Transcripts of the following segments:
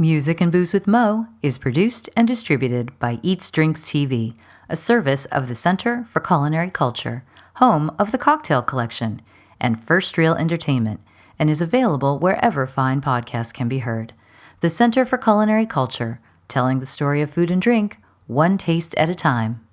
Music and Booze with Mo is produced and distributed by EatsDrinksTV, a service of the Center for Culinary Culture, home of the Cocktail Collection, and First Reel Entertainment, and is available wherever fine podcasts can be heard. The Center for Culinary Culture, telling the story of food and drink, one taste at a time.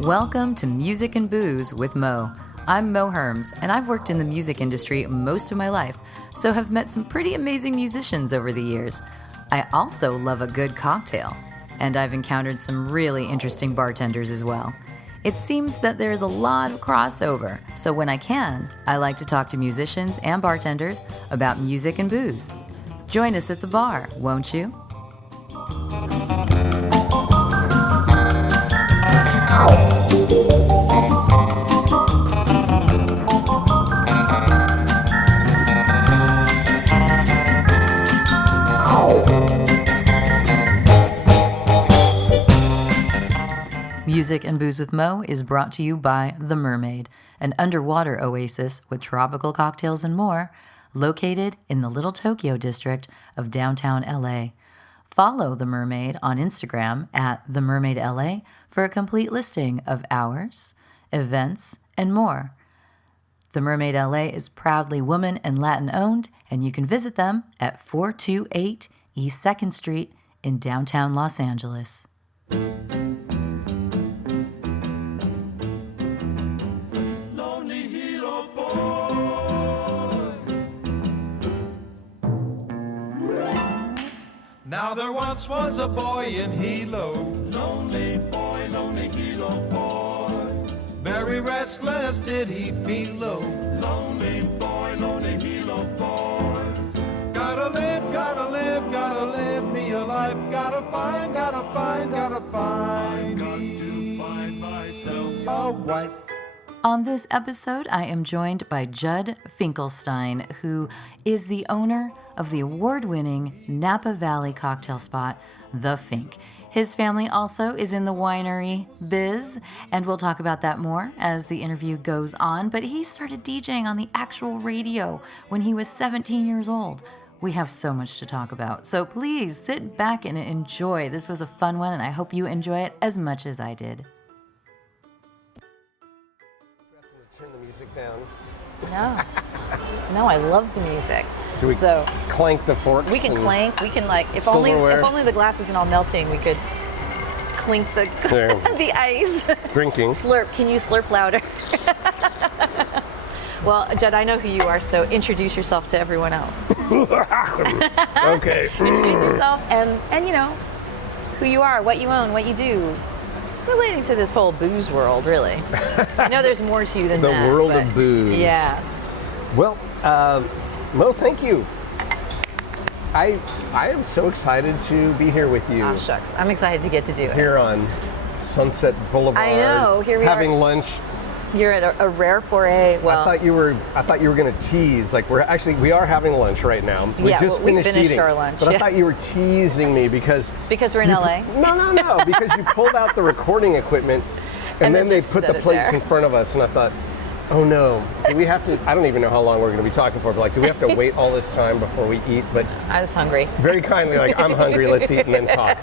Welcome to Music and Booze with Mo. I'm Mo Herms, and I've worked in the music industry most of my life, so have met some pretty amazing musicians over the years. I also love a good cocktail, and I've encountered some really interesting bartenders as well. It seems that there's a lot of crossover, so when I can, I like to talk to musicians and bartenders about music and booze. Join us at the bar, won't you? Music and Booze with Mo is brought to you by The Mermaid, an underwater oasis with tropical cocktails and more, located in the Little Tokyo district of downtown LA. Follow The Mermaid on Instagram at TheMermaidLA for a complete listing of hours, events, and more. The Mermaid LA is proudly woman and Latin owned, and you can visit them at 428 East 2nd Street in downtown Los Angeles. Now there once was a boy in Hilo, lonely Hilo boy. Very restless did he feel, lonely Hilo boy. Gotta live me a life. Gotta find myself a wife. On this episode, I am joined by Judd Finkelstein, who is the owner of the award-winning Napa Valley cocktail spot, The Fink. His family also is in the winery biz, and we'll talk about that more as the interview goes on. But he started DJing on the actual radio when he was 17 years old. We have so much to talk about, so please sit back and enjoy. This was a fun one, and I hope you enjoy it as much as I did. Turn the music down. No, I love the music. Do we clank the forks? We can clank. We can if only the glass wasn't all melting, we could clink the the ice. Drinking. Slurp. Can you slurp louder? Well, Judd, I know who you are, so introduce yourself to everyone else. Okay. Introduce yourself and you know who you are, what you own, what you do. Relating to this whole booze world, really. I know there's more to you than that. The world of booze. Yeah. Well, Mo, thank you. I am so excited to be here with you. Oh, shucks. I'm excited to get to do it. Here on Sunset Boulevard. I know. Here we having are. Lunch. You're at a rare foray. Well, I thought you were going to tease. Like we are having lunch right now. We just finished eating, our lunch. But I thought you were teasing me because we're in LA. No, because you pulled out the recording equipment and then they put the plates in front of us, and I thought, oh no, do we have to? I don't even know how long we're going to be talking for. But do we have to wait all this time before we eat? But I was hungry. Very kindly, I'm hungry. Let's eat and then talk.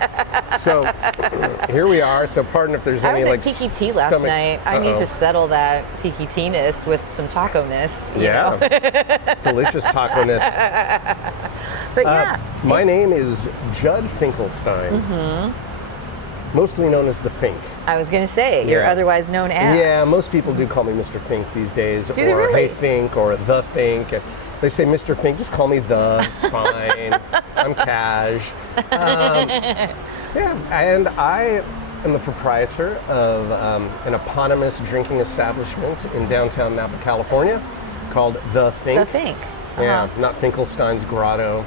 So here we are. So pardon if there's any I was at Tiki Tea last night. I need to settle that Tiki Tea-ness with some taco-ness. You know? It's delicious taco-ness. But yeah. My name is Judd Finkelstein, mostly known as The Fink. I was going to say, you're otherwise known as. Yeah, most people do call me Mr. Fink these days. Do they really? Hey Fink, or The Fink. They say Mr. Fink, just call me The, it's fine. I'm cash. And I am the proprietor of an eponymous drinking establishment in downtown Napa, California, called The Fink. The Fink. Yeah, not Finkelstein's Grotto.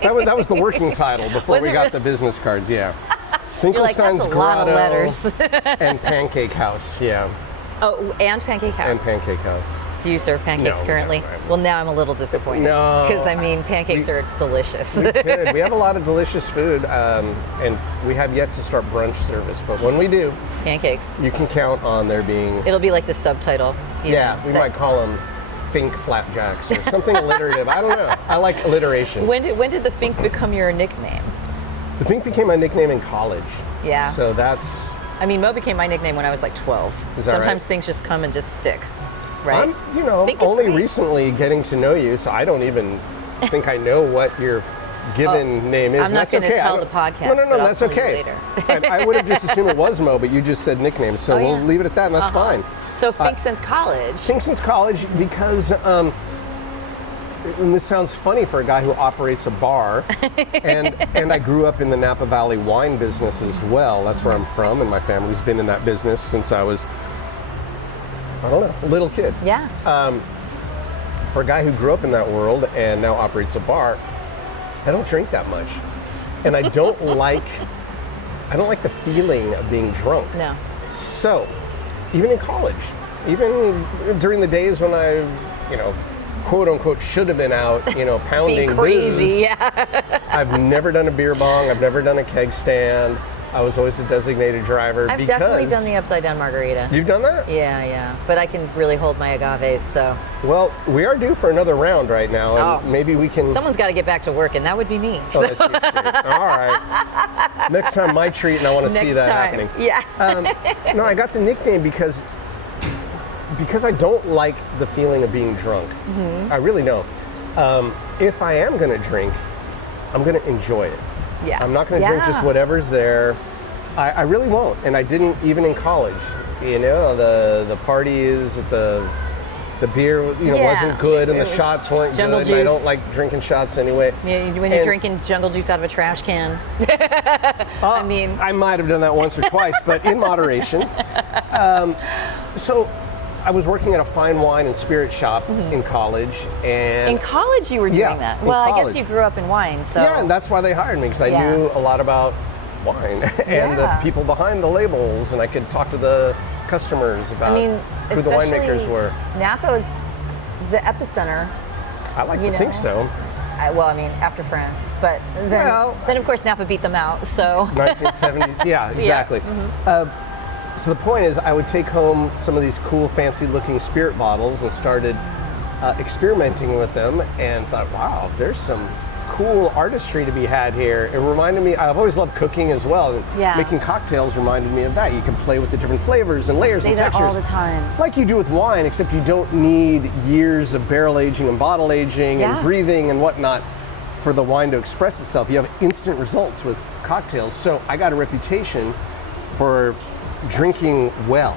that was the working title before we got the business cards, yeah. Finkelstein's Grotto. Letters. And Pancake House, yeah. Oh, and Pancake House. And Pancake House. Do you serve pancakes No, currently? no. Well, now I'm a little disappointed. No. Because, I mean, pancakes are delicious. We could. We have a lot of delicious food, and we have yet to start brunch service. But when we do, Pancakes. you can count on there being. It'll be like the subtitle. you Yeah, know, we that- might call them Fink flapjacks or something alliterative. I don't know. I like alliteration. When did the Fink become your nickname? The Fink became my nickname in college. Yeah. So that's. I mean, Mo became my nickname when I was like 12. Is that Sometimes right? things just come and just stick, right? I'm, Fink is only great. recently getting to know you, so I don't even think I know what your given name is. I'm not That's gonna okay. I tell don't- the podcast, No, but I'll that's tell you okay. later. I would have just assumed it was Mo, but you just said nickname, so Oh, we'll yeah. leave it at that, and that's fine. So Fink since college. Fink since college because, and this sounds funny for a guy who operates a bar, and I grew up in the Napa Valley wine business as well. That's where I'm from, and my family's been in that business since I was, I don't know, a little kid. Yeah. For a guy who grew up in that world and now operates a bar, I don't drink that much, and I don't like the feeling of being drunk. No. So, even in college, even during the days when I, quote unquote, should have been out, pounding Being crazy, booze, yeah. I've never done a beer bong. I've never done a keg stand. I was always the designated driver. I've because definitely done the upside down margarita. You've done that? Yeah. But I can really hold my agaves, so Well, we are due for another round right now, and Oh. maybe we can. someone's got to get back to work, and that would be me. Oh, that's your treat. All right. Next time, my treat, and I want to see Next that time. happening. Yeah. No, I got the nickname because I don't like the feeling of being drunk. Mm-hmm. I really don't. If I am going to drink, I'm going to enjoy it. Yeah. I'm not going to drink just whatever's there. I really won't, and I didn't even in college. The parties with the beer, Yeah. wasn't good, and It the was shots weren't good. jungle And I don't juice. like drinking shots anyway. Yeah, when you're And- drinking jungle juice out of a trash can. I mean, I might have done that once or twice, but in moderation. So I was working at a fine wine and spirit shop in college, and in college you were doing Yeah, that. in Well, I guess college. you grew up in wine, so yeah, and that's why they hired me, because I Yeah. knew a lot about wine and the Yeah. people behind the labels, and I could talk to the customers about I mean, who the winemakers especially were. Napa is the epicenter. I like you to think know. so. After France, but then, Well- then of course Napa beat them out. So 1970s, yeah, exactly. So the point is, I would take home some of these cool, fancy-looking spirit bottles and started experimenting with them, and thought, wow, there's some cool artistry to be had here. It reminded me, I've always loved cooking as well, and Yeah. making cocktails reminded me of that. You can play with the different flavors and layers say and that textures. all the time. Like you do with wine, except you don't need years of barrel aging and bottle aging Yeah. and breathing and whatnot for the wine to express itself. You have instant results with cocktails. So I got a reputation for drinking well.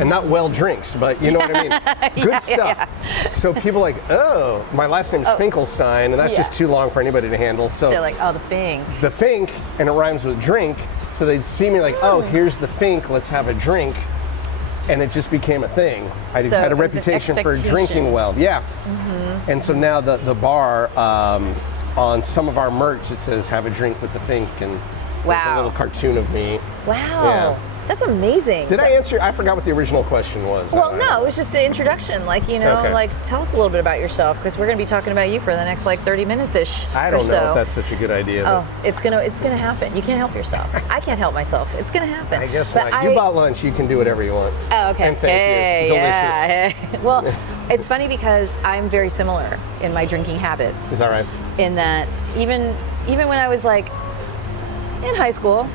And not well drinks, but you know what I mean? Good stuff. So people are like, oh, my last name's Finkelstein, and that's Yeah. just too long for anybody to handle. So they're like, oh, the Fink. the Fink, and it rhymes with drink, so they'd see me like, oh, here's the Fink, let's have a drink. And it just became a thing. I So had a it was an reputation for expectation. drinking well. Yeah. And so now the bar, on some of our merch, it says, have a drink with the Fink, and there's a Wow. little cartoon of me. Wow, Yeah. that's amazing. Did So- I answer? I forgot what the original question was. Well, no, it was just an introduction. Okay. Like tell us a little bit about yourself, because we're going to be talking about you for the next 30 minutes ish. I don't know if that's such a good idea. Oh, it's gonna happen. You can't help yourself. I can't help myself. It's gonna happen. I guess But not. You bought lunch, you can do whatever you want. Oh, okay. And thank Hey, you. Delicious. yeah. Hey. Well, it's funny because I'm very similar in my drinking habits. Is that right? In that, even when I was like in high school,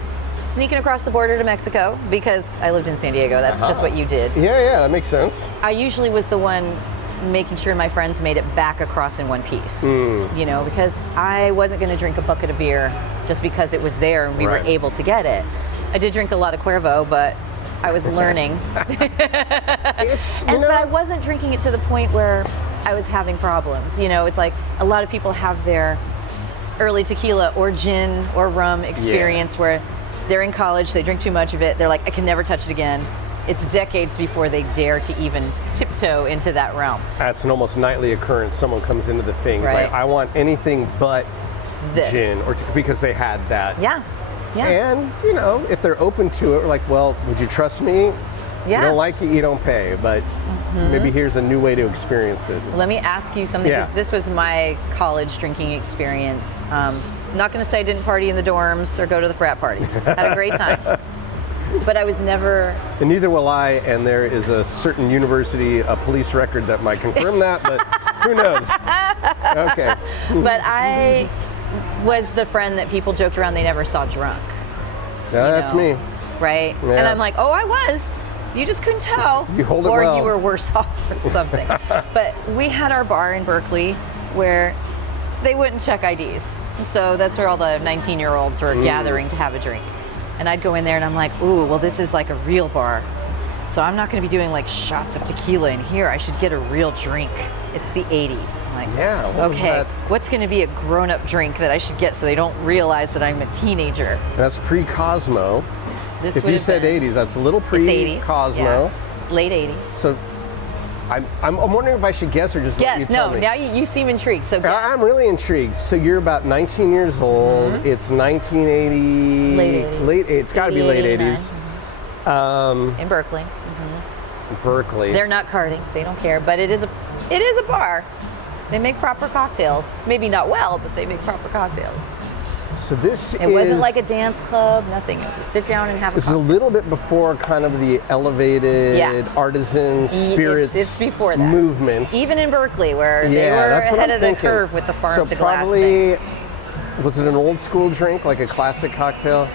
sneaking across the border to Mexico, because I lived in San Diego. That's just what you did. Yeah, that makes sense. I usually was the one making sure my friends made it back across in one piece. Because I wasn't going to drink a bucket of beer just because it was there and we Right. were able to get it. I did drink a lot of Cuervo, but I was learning. It's, But I wasn't drinking it to the point where I was having problems. It's like a lot of people have their early tequila or gin or rum experience where they're in college, they drink too much of it, they're like, I can never touch it again. It's decades before they dare to even tiptoe into that realm. That's an almost nightly occurrence. Someone comes into the things Right. like, I want anything but This. gin, or because they had that. Yeah. And, if they're open to it, we're like, well, would you trust me Yeah. You don't like it, you don't pay, but maybe here's a new way to experience it. Let me ask you something, because this was my college drinking experience. Not going to say I didn't party in the dorms or go to the frat parties. Had a great time. But I was never... And neither will I, and there is a certain university, a police record that might confirm that, but who knows? Okay. But I was the friend that people joked around they never saw drunk. Yeah, that's me. Right? Yeah. And I'm like, oh, I was. You just couldn't tell. You hold it or well. you were worse off or something. But we had our bar in Berkeley where they wouldn't check IDs. So that's where all the 19-year-olds were gathering to have a drink. And I'd go in there and I'm like, ooh, well, this is like a real bar. So I'm not going to be doing like shots of tequila in here. I should get a real drink. It's the 80s. I'm like, Yeah, what was okay, that? what's going to be a grown-up drink that I should get so they don't realize that I'm a teenager? That's pre-Cosmo. This If would you have said been- 80s, that's a little It's 80s. pre-Cosmo. Yeah. It's late 80s. So I'm wondering if I should guess or just let you Yes, tell no, me. now you seem intrigued, so guess. I'm really intrigued. So you're about 19 years old. It's 1980. Late 80s. Late. It's got to be late 89. 80s. In Berkeley. Berkeley. They're not carding, they don't care, but it is a bar. They make proper cocktails. Maybe not well, but they make proper cocktails. So this It wasn't like a dance club, nothing. It was a sit down and have a This is a cocktail. little bit before kind of the elevated Yeah. artisan spirits It's before that. movement. Even in Berkeley, where they Yeah, were that's what ahead I'm of the thinking. curve with the farm So to glass thing. probably, was it an old school drink, like a classic cocktail?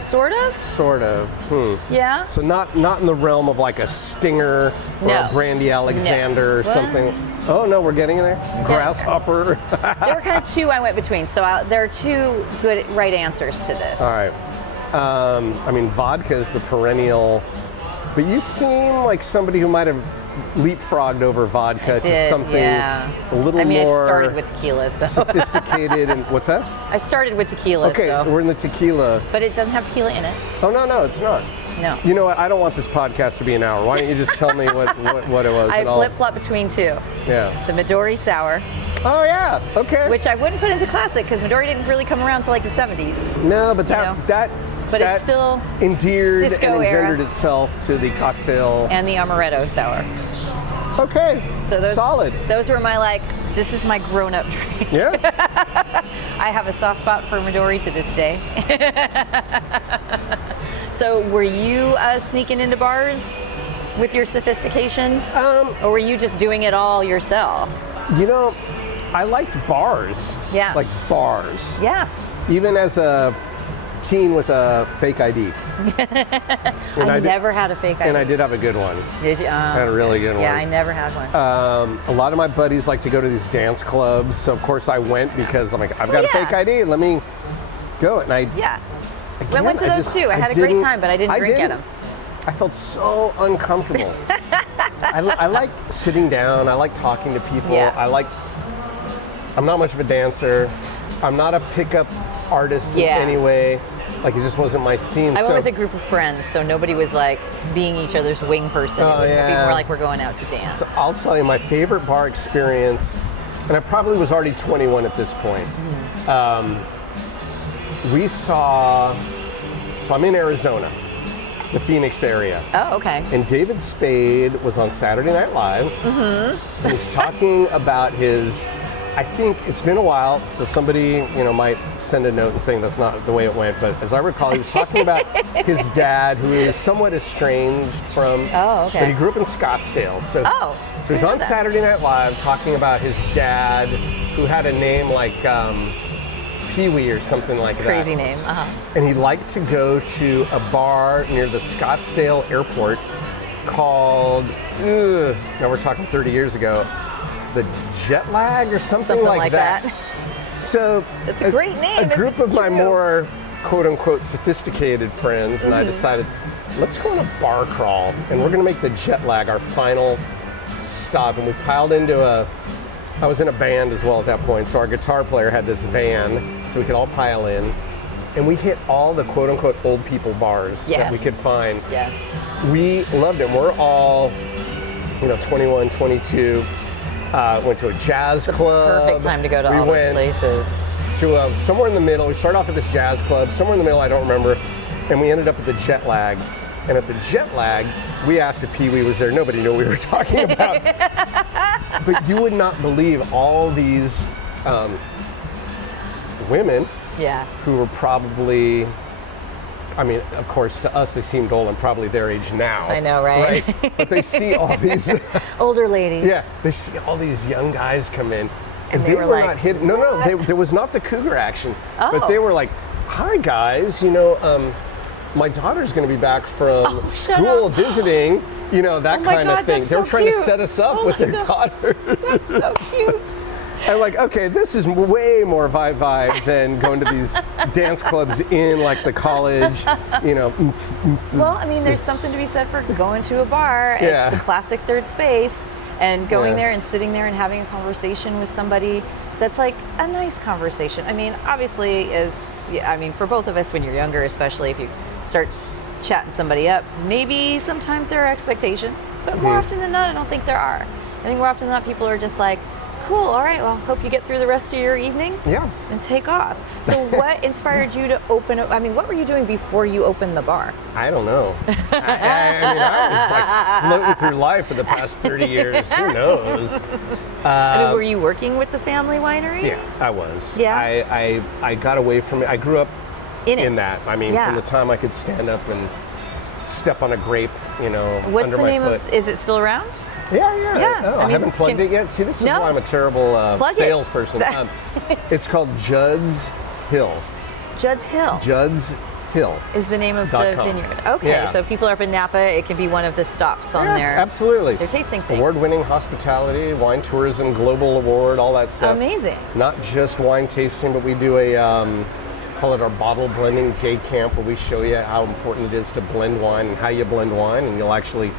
Sort of? Sort of. Yeah. So not in the realm of like a Stinger or No. a Brandy Alexander or What? something. Oh no, we're getting there. Grasshopper. There were kind of two I went between, so there are two good right answers to this. All right. I mean, vodka is the perennial, but you seem like somebody who might have leapfrogged over vodka to Did, something yeah. a little I mean, more I started with tequila, so sophisticated. And what's that? I started with tequila, Okay, so. we're in the tequila. But it doesn't have tequila in it. Oh no, it's not. No. You know what? I don't want this podcast to be an hour. Why don't you just tell me what it was? I and I'll- flip-flop between two. Yeah. The Midori Sour, Oh yeah. Okay. which I wouldn't put into classic because Midori didn't really come around until like the 70s. No, but you know, that but that it's still endeared disco and era. engendered itself to the cocktail. And the Amaretto Sour. Okay. So those, solid. Those were my this is my grown-up drink. Yeah. I have a soft spot for Midori to this day. So were you sneaking into bars with your sophistication? Or were you just doing it all yourself? You know, I liked bars. Yeah. Like bars. Yeah. Even as a teen with a fake ID. I never had a fake ID. And I did have a good one. Did you? I had a really good Yeah, one. I never had one. A lot of my buddies like to go to these dance clubs, so of course I went because I'm like, I've got a yeah. fake ID, let me go. And I yeah. I again, went to those too. I had a great time, but I didn't drink at them. I felt so uncomfortable. I like sitting down. I like talking to people. Yeah. I'm not much of a dancer. I'm not a pickup artist Yeah. in any way. Like, it just wasn't my scene. I so, went with a group of friends, so nobody was like being each other's wing person. Oh, It would be yeah. more like we're going out to dance. So I'll tell you my favorite bar experience, and I probably was already 21 at this point. We saw, so I'm in Arizona, the Phoenix area. Oh, okay. And David Spade was on Saturday Night Live, and he's talking about his, I think it's been a while, so somebody might send a note and saying that's not the way it went, but as I recall, he was talking about his dad, who is somewhat estranged from, Oh, okay. but he grew up in Scottsdale. So, Oh, so he's I know on that. Saturday Night Live talking about his dad, who had a name like Pee-wee or something like that. Crazy name. Uh-huh. And he liked to go to a bar near the Scottsdale airport called, now we're talking 30 years ago, the Jet Lag or something like that. So That's a great name A if group it's of my true. more quote unquote sophisticated friends and I decided, let's go on a bar crawl and we're gonna make the Jet Lag our final stop. And we piled into I was in a band as well at that point, so our guitar player had this van so we could all pile in. And we hit all the quote unquote old people bars that we Yes. could find. Yes. We loved it. We're all, 21, 22. Went to a jazz club. Perfect time to go to we all those went places. to somewhere in the middle. We started off at this jazz club, somewhere in the middle, I don't remember. And we ended up at the Jet Lag. And at the jet lag, we asked if Pee Wee was there. Nobody knew what we were talking about. But you would not believe all these women who were probably, I mean, of course, to us they seemed old and probably their age now. I know, right? But they see all these older ladies. Yeah, they see all these young guys come in, and they were like, not hidden. No, there was not the cougar action. Oh. But they were like, "Hi guys, my daughter's going to be back from school visiting." That kind of thing. They were trying to set us up with their daughter. That's so cute. And like, okay, this is way more vibe than going to these dance clubs in like the college, Well, I mean, there's something to be said for going to a bar. Yeah. It's the classic third space, and going there and sitting there and having a conversation with somebody that's like a nice conversation. I mean, obviously, for both of us, when you're younger, especially if you start chatting somebody up, maybe sometimes there are expectations, but more often than not, I don't think there are. I think more often than not, people are just like, cool, all right, well, hope you get through the rest of your evening and take off. So what inspired you to open up? I mean, what were you doing before you opened the bar? I don't know. I was like floating through life for the past 30 years. Who knows? Were you working with the family winery? Yeah, I was. Yeah. I got away from it. I grew up in that. I mean, Yeah. from the time I could stand up and step on a grape, What's under the my name foot. is it still around? Yeah. Oh, I mean, haven't plugged it yet. See, this is No. why I'm a terrible Plug it. salesperson. It's called Judd's Hill. Judd's Hill Judd's Hill. is the name of the .com. vineyard. Okay, Yeah. so if people are up in Napa, it can be one of the stops on their Absolutely. their tasting thing. Award-winning hospitality, wine tourism, global award, all that stuff. Amazing. Not just wine tasting, but we do call it our bottle blending day camp, where we show you how important it is to blend wine and how you blend wine, and you'll actually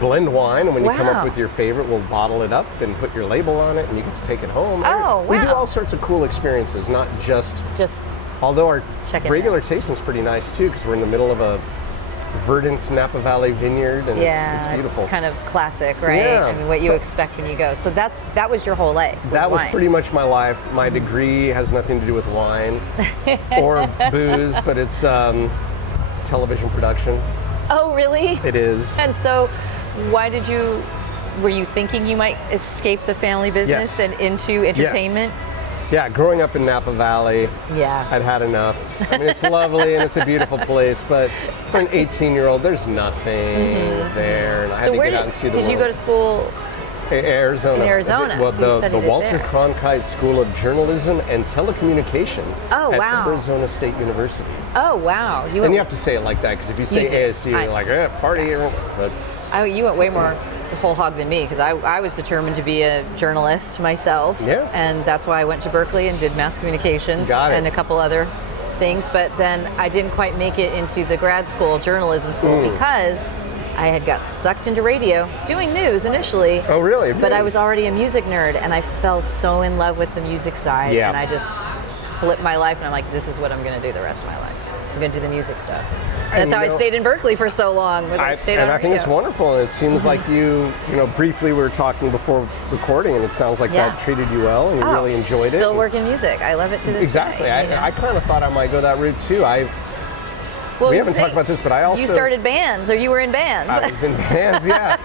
blend wine, and when you come up Wow. with your favorite, we'll bottle it up and put your label on it, and you get to take it home. Oh, We do wow. all sorts of cool experiences, not just. Although our Check it regular out. tasting's pretty nice too, because we're in the middle of a verdant Napa Valley vineyard, and it's beautiful. It's kind of classic, right? Yeah. I mean, what you expect when you go. So that was your whole life. That was wine. pretty much my life. My degree has nothing to do with wine or booze, but it's television production. Oh, really? It is. And so, were you thinking you might escape the family business Yes. and into entertainment? Yeah, growing up in Napa Valley, Yeah. I'd had enough. I mean, it's lovely and it's a beautiful place, but for an 18-year-old, there's nothing there, and I had So to where get out and see the did you world. go to school? Arizona. In Arizona, Well, so you the studied it Walter there. Cronkite School of Journalism and Telecommunication Oh, at wow. Arizona State University. Oh, wow. And you have to say it like that, because if you say You do. ASU, you're like, party. But You went way more whole hog than me, because I was determined to be a journalist myself. Yeah. And that's why I went to Berkeley and did mass communications Got it. and a couple other things. But then I didn't quite make it into the grad school, journalism school, because I had got sucked into radio, doing news initially. Oh, really? But I was already a music nerd, and I fell so in love with the music side. Yeah. And I just flipped my life, and I'm like, this is what I'm going to do the rest of my life. So I'm going to do the music stuff. And That's how I stayed in Berkeley for so long. I stayed on I think it's radio. wonderful, and it seems like you briefly we were talking before recording, and it sounds like Yeah. that treated you well, and you Oh, really enjoyed it. Still work in music. I love it to this Exactly. day. I kind of thought I might go that route too. Well, we haven't talked about this, but I also You started bands, or you were in bands. I was in bands, yeah,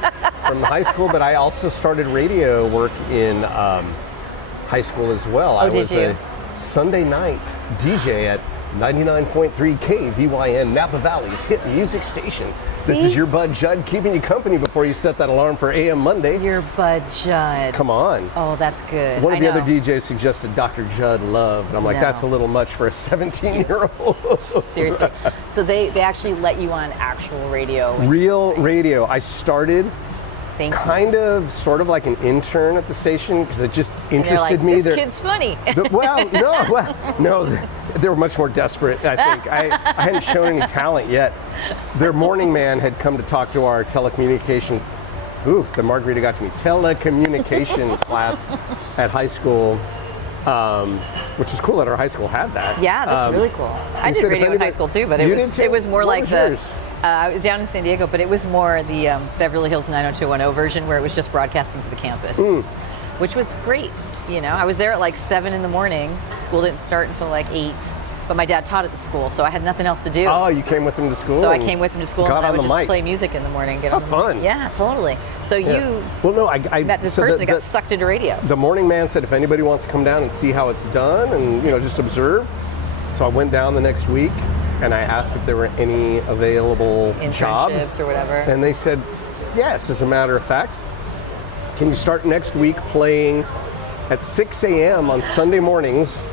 from high school. But I also started radio work in high school as well. I did was you? a Sunday night DJ at 99.3 KVYN, Napa Valley's hit music station. This is your bud Judd keeping you company before you set that alarm for AM Monday. Your Bud Judd. Come on. Oh, that's good. One of the I other know. DJs suggested Dr. Judd Love, and I'm like, No. that's a little much for a 17-year-old. Seriously. So they actually let you on actual radio. Real radio. I started Thank you. kind of, sort of like an intern at the station, because it just And they're interested like, me. This kid's funny. No, they were much more desperate, I think. I hadn't shown any talent yet. Their morning man had come to talk to our telecommunication, the margarita got to me, telecommunication class at high school, which is cool that our high school had that. Yeah, that's really cool. I you did said if radio in anybody- high school too, but You did too? it was more What like was the. yours? I was down in San Diego, but it was more the Beverly Hills 90210 version, where it was just broadcasting to the campus, which was great. You know, I was there at like 7 in the morning. School didn't start until like 8, but my dad taught at the school, so I had nothing else to do. Oh, you came with him to school? So I came with him to school, got and I on would the just mic. play music in the morning. Get How on the fun. Yeah, totally. So you Well, no, I met this so person that got sucked into radio. The morning man said if anybody wants to come down and see how it's done and, you know, just observe. So I went down the next week and I asked if there were any available jobs Internships or whatever. And they said, yes, as a matter of fact. Can you start next week playing at 6 a.m. on Sunday mornings?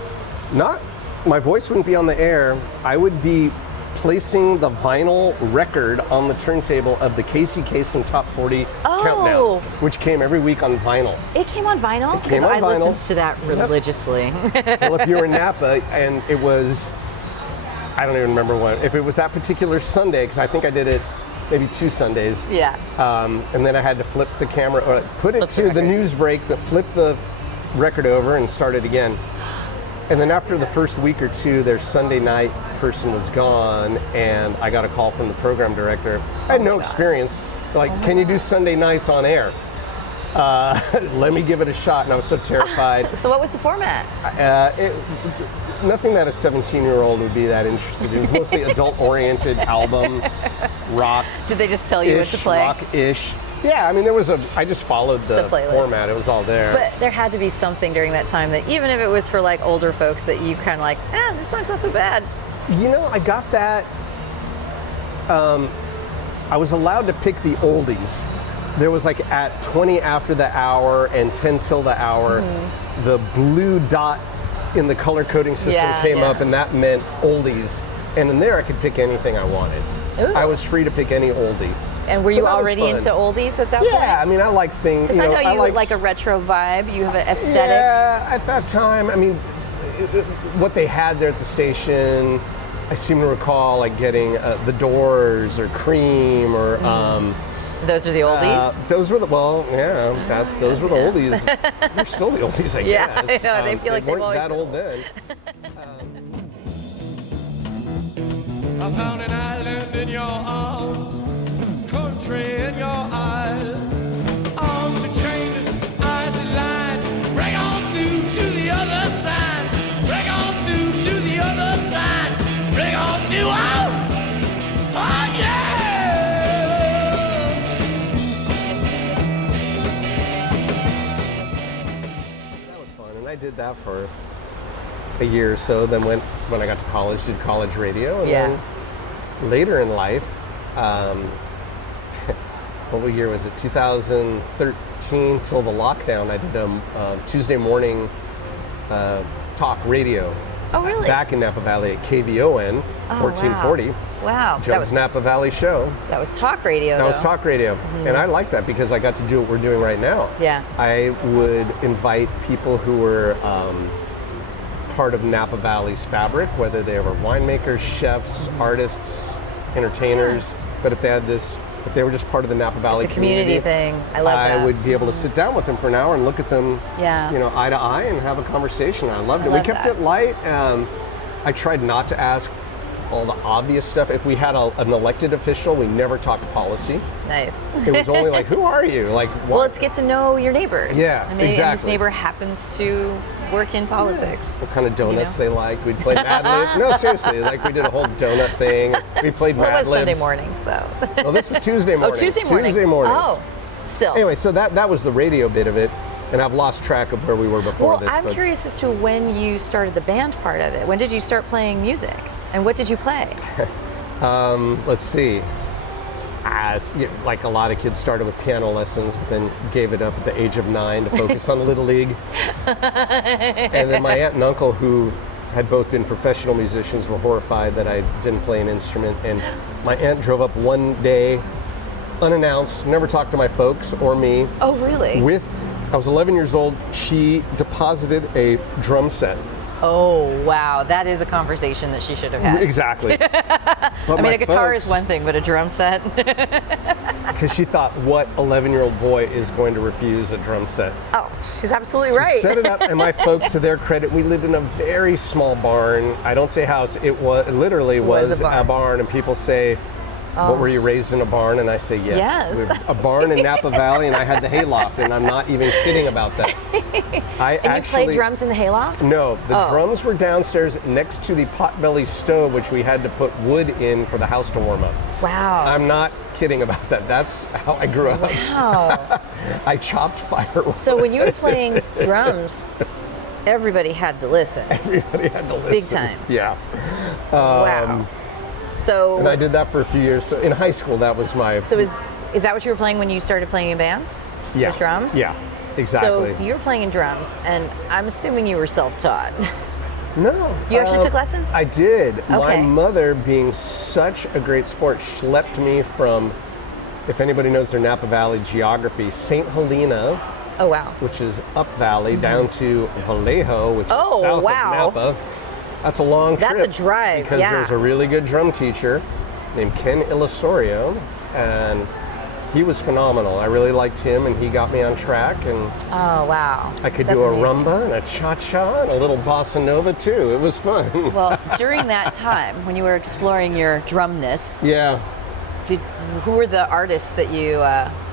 My voice wouldn't be on the air. I would be placing the vinyl record on the turntable of the Casey Kasem Top 40 Countdown, which came every week on vinyl. It came on vinyl? It came on I vinyl. listened to that religiously. Well, if you were in Napa and it was, I don't even remember if it was that particular Sunday, because I think I did it maybe 2 Sundays. Yeah. And then I had to flip the camera, or put it to the news break, flip the record over and start it again. And then after the first week or two, their Sunday night person was gone, and I got a call from the program director. I had no experience. Like, can you do Sunday nights on air? Let me give it a shot, and I was so terrified. So what was the format? Nothing that a 17-year-old would be that interested in. It was mostly adult-oriented album, rock. Did they just tell you what to play? Rock-ish. Yeah, I mean, I just followed the format. It was all there. But there had to be something during that time that, even if it was for like older folks, that you kind of like, this song's not so bad. You know, I got that. I was allowed to pick the oldies. There was like at 20 after the hour and 10 till the hour, the blue dot in the color coding system came up, and that meant oldies. And in there, I could pick anything I wanted. Ooh. I was free to pick any oldie. And were you already into oldies at that point? Yeah, I mean, I like things. Because I know you like a retro vibe. You have an aesthetic. Yeah, at that time, I mean, what they had there at the station, I seem to recall like getting The Doors or Cream or. Those were the oldies? Those were the those were the oldies. They're still the oldies, I guess. Yeah, I know. They feel like they they've weren't always that been old then. I found an island in your arms, country in your eyes. Arms are chainless, eyes are lined. Bring on through to the other side. Bring on through to the other side. Bring on through. Oh yeah! That was fun, and I did that for a year or so. Then when I got to college, did college radio, and then later in life, what year was it? 2013 till the lockdown. I did a Tuesday morning talk radio. Oh, really? Back in Napa Valley at KVON 1440. Wow. Judd's Napa Valley show. That was talk radio. That was talk radio, and I like that because I got to do what we're doing right now. Yeah. I would invite people who were part of Napa Valley's fabric, whether they were winemakers, chefs, artists, entertainers. But if they were just part of the Napa Valley it's a community thing. I love that. I would be able to sit down with them for an hour and look at them, Yeah. eye to eye and have a conversation. I loved it. love We kept that. it light. I tried not to ask all the obvious stuff. If we had an elected official, we never talked policy. Nice. It was only like, who are you? Like, what? Well, let's get to know your neighbors. Yeah, I mean, and this exactly. neighbor happens to work in politics. What kind of donuts they liked. We'd play Mad Libs. No, seriously, like we did a whole donut thing. We played Well, Mad it was Libs. Sunday morning, so. Well, this was Tuesday morning. Oh, Tuesday morning. Tuesday mornings. Oh, still. Anyway, so that was the radio bit of it, and I've lost track of where we were before Well, this. I'm but curious as to when you started the band part of it. When did you start playing music? And what did you play? Let's see. Like a lot of kids started with piano lessons, but then gave it up at the age of 9 to focus on Little League. And then my aunt and uncle, who had both been professional musicians, were horrified that I didn't play an instrument. And my aunt drove up one day, unannounced, never talked to my folks or me. Oh, really? I was 11 years old. She deposited a drum set. Oh, wow. That is a conversation that she should have had. Exactly. I mean, a guitar is one thing, but a drum set? Because she thought, what 11-year-old boy is going to refuse a drum set? Oh, she's absolutely So right. set it up, and my folks, to their credit, we lived in a very small barn. I don't say house. It literally was a barn, and people say What were you raised in a barn? And I say yes. Yes. We have a barn in Napa Valley, and I had the hayloft, and I'm not even kidding about that. And you played drums in the hayloft? No, the drums were downstairs next to the potbelly stove, which we had to put wood in for the house to warm up. Wow. I'm not kidding about that. That's how I grew up. Wow. I chopped firewood. So when you were playing drums, everybody had to listen. Everybody had to listen. Big time. Yeah. Wow. So. And I did that for a few years. So in high school, that was my. So is that what you were playing when you started playing in bands? Yeah. Was drums? Yeah. Exactly. So you were playing in drums, and I'm assuming you were self-taught. No. You actually took lessons? I did. Okay. My mother, being such a great sport, schlepped me from, if anybody knows their Napa Valley geography, St. Helena, Oh, wow. which is up valley, down to Vallejo, which is south wow. of Napa. That's a long trip. That's a drive, because there's a really good drum teacher named Ken Illusorio, and he was phenomenal. I really liked him, and he got me on track, and Oh, wow. I could That's do a amazing. rumba and a cha-cha and a little bossa nova too. It was fun. Well, during that time, when you were exploring your drumness, Yeah. who were the artists that you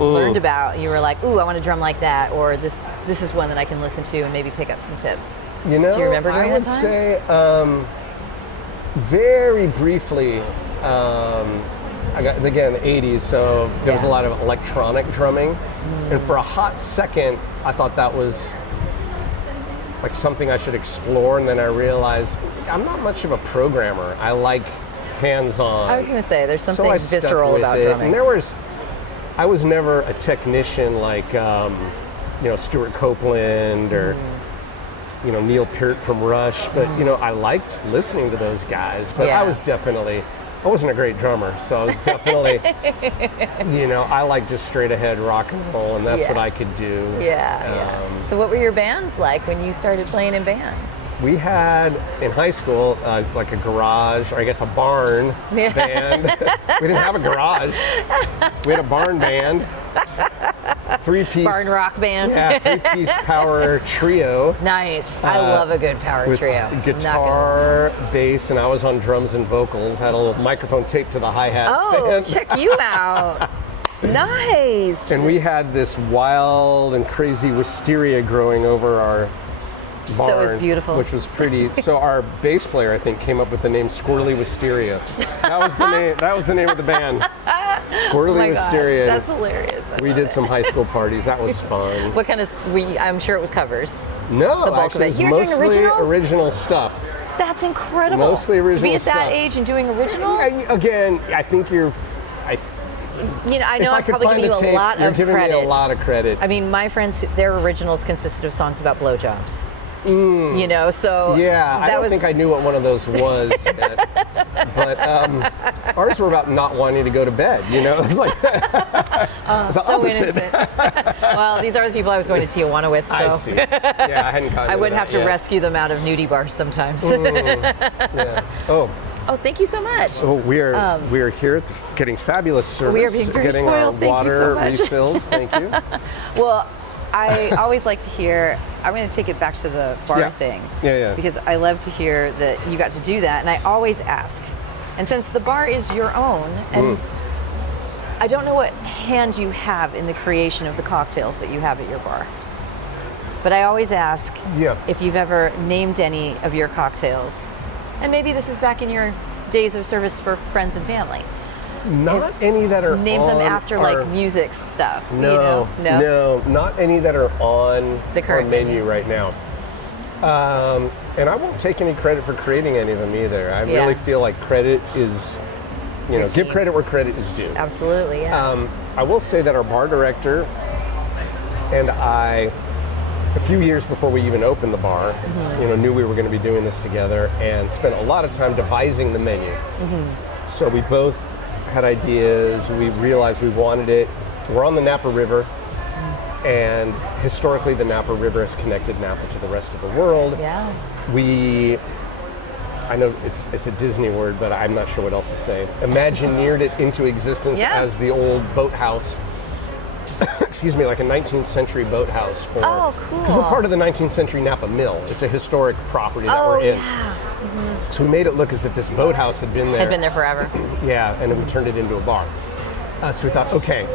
learned about? You were like, ooh, I want to drum like that, or this is one that I can listen to and maybe pick up some tips. You know, Do you remember during I would that time? say very briefly, I got, again, the 80s, so there was a lot of electronic drumming. And for a hot second, I thought that was like something I should explore. And then I realized I'm not much of a programmer. I like hands-on. I was going to say, there's something So I stuck visceral with about it. drumming. And I was never a technician like, Stuart Copeland or, Neil Peart from Rush. But, I liked listening to those guys. But Yeah. I wasn't a great drummer. So I was definitely, I like just straight ahead rock and roll. And that's what I could do. Yeah. So what were your bands like when you started playing in bands? We had, in high school, like a garage, or I guess a barn band. We didn't have a garage. We had a barn band. Three-piece. Barn rock band. Yeah, three-piece power trio. Nice. I love a good power With trio. guitar, bass, and I was on drums and vocals. Had a little microphone taped to the hi-hat Oh, stand. check you out. Nice. And we had this wild and crazy wisteria growing over our barn. So it was beautiful. Which was pretty. So our bass player, I think, came up with the name Squirrely Wisteria. That was the name. That was the name of the band. Squirrely Oh my God, Wisteria. that's hilarious. We did some high school parties. That was fun. What kind of? I'm sure it was covers. No, the bulk actually, of it. it was You're doing mostly originals? original stuff. That's incredible. Mostly original to be at that stuff. age and doing originals. Again, I think you're. I know if I I'm could probably find giving you tape, a lot you're of giving credit. me a lot of credit. I mean, my friends, their originals consisted of songs about blowjobs. So yeah, I don't think I knew what one of those was yet. But ours were about not wanting to go to bed. It was like the so opposite. innocent. Well, these are the people I was going to Tijuana with, so I see. Yeah, I hadn't gotten I would to have that to yet. rescue them out of nudie bars sometimes. Yeah. Oh, Thank you so much. we are here getting fabulous service. We are being very getting spoiled. our Thank you water so much. refilled. Thank you. Well, I always like to hear, I'm going to take it back to the bar thing. Yeah. Because I love to hear that you got to do that. And I always ask. And since the bar is your own, and I don't know what hand you have in the creation of the cocktails that you have at your bar. But I always ask if you've ever named any of your cocktails. And maybe this is back in your days of service for friends and family. Not any that are Name on them after our, like music stuff. No, not any that are on The current our menu menu. right now. And I won't take any credit for creating any of them either. I really feel like credit is, give team. credit where credit is due. Absolutely, yeah. I will say that our bar director and I, a few years before we even opened the bar, knew we were going to be doing this together and spent a lot of time devising the menu. So we both had ideas. We realized we wanted it. We're on the Napa River, and historically the Napa River has connected Napa to the rest of the world. Yeah. I know it's a Disney word, but I'm not sure what else to say. Imagineered it into existence as the old boathouse. Excuse me, like a 19th century boathouse. Oh, cool. Because we're part of the 19th century Napa Mill. It's a historic property that we're in. Yeah. So we made it look as if this boathouse had been there. Had been there forever. Yeah, and then we turned it into a bar. So we thought, okay,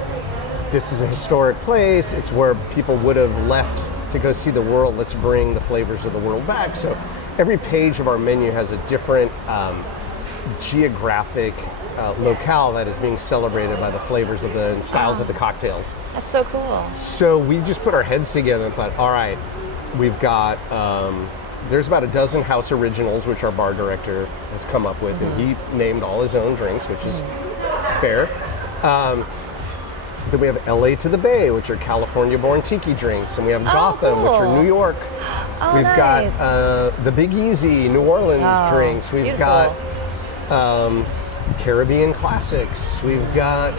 this is a historic place. It's where people would have left to go see the world. Let's bring the flavors of the world back. So every page of our menu has a different geographic locale that is being celebrated by the flavors of the and styles of the cocktails. That's so cool. So we just put our heads together and thought, all right, we've got, there's about a dozen house originals, which our bar director has come up with, and he named all his own drinks, which is fair. Then we have LA to the Bay, which are California-born tiki drinks, and we have Gotham, which are New York. We've nice. got the Big Easy, New Orleans drinks. We've beautiful. got Caribbean classics. We've got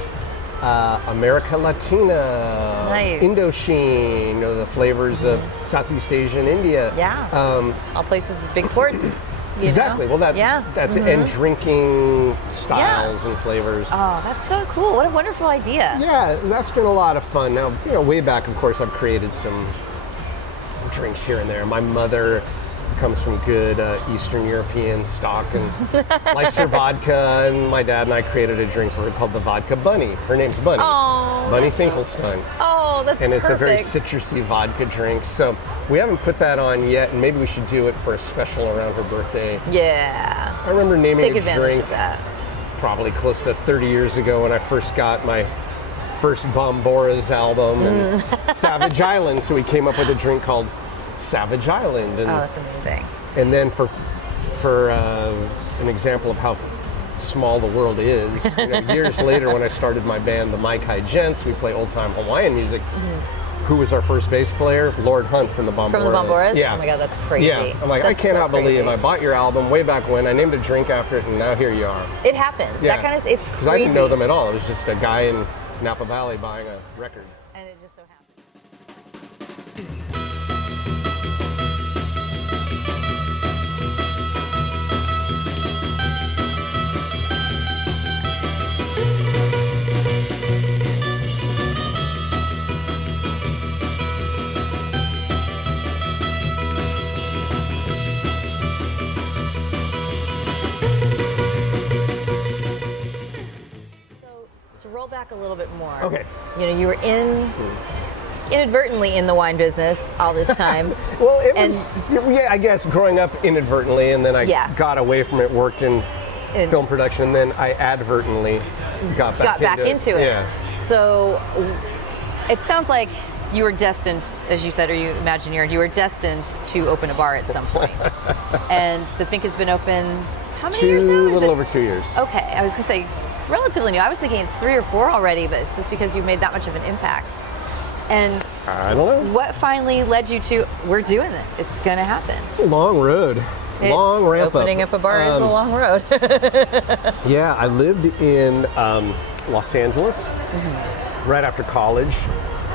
America Latina, Nice. Indochine, you know, the flavors of Southeast Asia and India. Yeah. All places with big ports. You Exactly. know? Well, that's it. And drinking styles Yeah. and flavors. Oh, that's so cool. What a wonderful idea. Yeah, that's been a lot of fun. Now, you know, way back, of course, I've created some drinks here and there. My mother comes from good Eastern European stock and likes her vodka, and my dad and I created a drink for her called the Vodka Bunny. Her name's Bunny. Oh, Bunny that's so Finkelstein. Oh, that's And it's a very perfect. citrusy vodka drink. So we haven't put that on yet, and maybe we should do it for a special around her birthday. Yeah. I remember naming Take a advantage drink of that. probably close to 30 years ago when I first got my first Bombora's album and Savage Island. So we came up with a drink called Savage Island. And, Oh, that's amazing. and then for an example of how small the world is, you know, years later when I started my band, the Mai Kai Gents, we play old time Hawaiian music. Who was our first bass player? Lord Hunt from the Bomboras. From the Bomboras? Yeah. Oh my God, that's crazy. Yeah, I'm like, That's I cannot so believe crazy. I bought your album way back when. I named a drink after it, and now here you are. It happens. Yeah. That kind of, it's 'Cause crazy. I didn't know them at all. It was just a guy in Napa Valley buying a record. And it just so happened. So to roll back a little bit more. Okay. You know, you were inadvertently in the wine business all this time. Well, it was, yeah, I guess growing up inadvertently, and then I Yeah. got away from it, worked in And film production, and then I advertently got back into it. Yeah. So it sounds like you were destined, as you said, or you imagineered, you were destined to open a bar at some point. And the Fink has been open how many years now? A Is little it- over 2 years. Okay, I was gonna say it's relatively new. I was thinking it's 3 or 4 already, but it's just because you've made that much of an impact. And I don't know. what finally led you to, we're doing it, it's gonna happen? It's a long road. Long ramp Opening up a bar is a long road. Yeah, I lived in Los Angeles right after college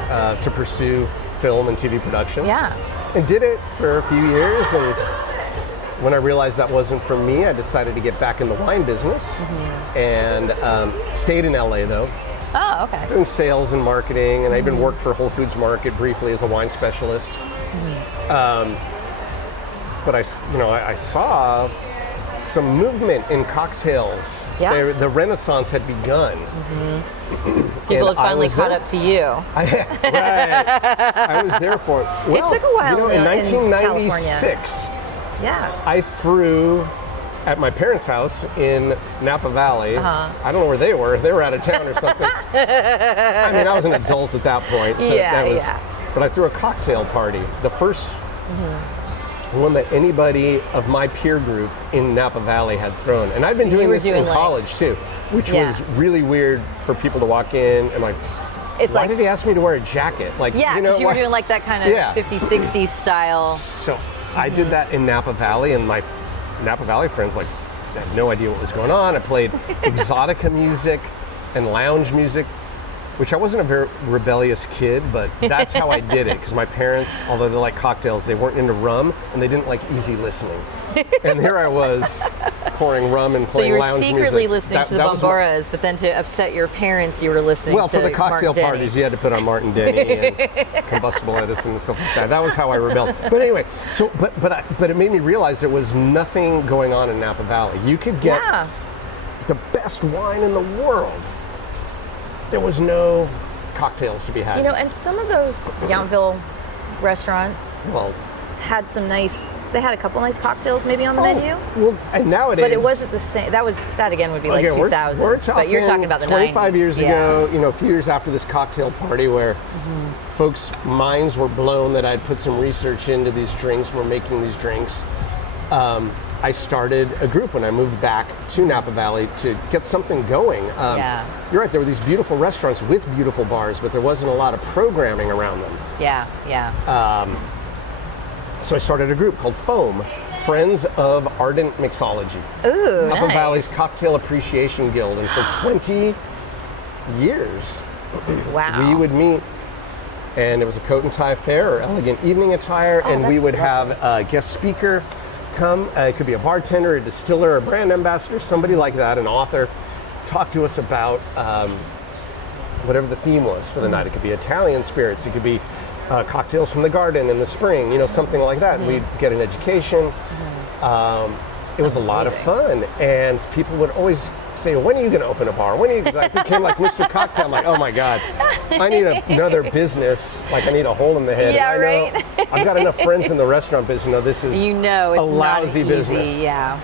to pursue film and TV production. Yeah. And did it for a few years, and when I realized that wasn't for me, I decided to get back in the wine business and stayed in LA though, Oh, okay. doing sales and marketing, and I even worked for Whole Foods Market briefly as a wine specialist. But I saw some movement in cocktails. Yeah. The Renaissance had begun. People And had I finally was caught there. up to you. Right. I was there for it. Well, took a while in in 1996, Yeah. I threw at my parents' house in Napa Valley. I don't know where they were. They were out of town or something. I mean, I was an adult at that point. So Yeah, that was, yeah. But I threw a cocktail party. The first one that anybody of my peer group in Napa Valley had thrown. And I'd been So you doing were this in doing, like- college too, which Yeah. was really weird for people to walk in and like, It's why like, did he ask me to wear a jacket? Like, yeah, you know, because you were why- doing like that kind of Yeah. 50s, 60s style. So I did that in Napa Valley, and my Napa Valley friends like had no idea what was going on. I played exotica music and lounge music which I wasn't a very rebellious kid, but that's how I did it. Because my parents, although they like cocktails, they weren't into rum, and they didn't like easy listening. And here I was pouring rum and playing lounge music. So you were secretly listening to the Bomboras, but then to upset your parents, you were listening to for the cocktail Martin parties, Denny. you had to put on Martin Denny and Combustible Edison and stuff like that. That was how I rebelled. But anyway, so but it made me realize there was nothing going on in Napa Valley. You could get the best wine in the world. There was no cocktails to be had. You know, and some of those Yountville restaurants had some nice. They had a couple nice cocktails maybe on the menu. Well, and nowadays, but it wasn't the same. That again would be like 2000s. But you're talking about the 25 90s. years ago. You know, a few years after this cocktail party, where folks' minds were blown that I'd put some research into these drinks. We're making these drinks. I started a group when I moved back to Napa Valley to get something going. You're right, there were these beautiful restaurants with beautiful bars, but there wasn't a lot of programming around them. So I started a group called FOAM, Friends of Ardent Mixology. Ooh, Napa nice. Valley's Cocktail Appreciation Guild. And for 20 years, we would meet, and it was a coat and tie affair or elegant evening attire, and we would have a guest speaker come. It could be a bartender, a distiller, a brand ambassador, somebody like that, an author, talk to us about whatever the theme was for the night. It could be Italian spirits, it could be cocktails from the garden in the spring, you know, something like that. And we'd get an education. It was a lot of fun, and people would always say, "When are you going to open a bar? When are you?" I became like Mr. Cocktail. I'm like, "Oh my God, I need another business. Like, I need a hole in the head." Yeah, and I know, I've got enough friends in the restaurant business. You know, this is it's a lousy not business. easy, yeah.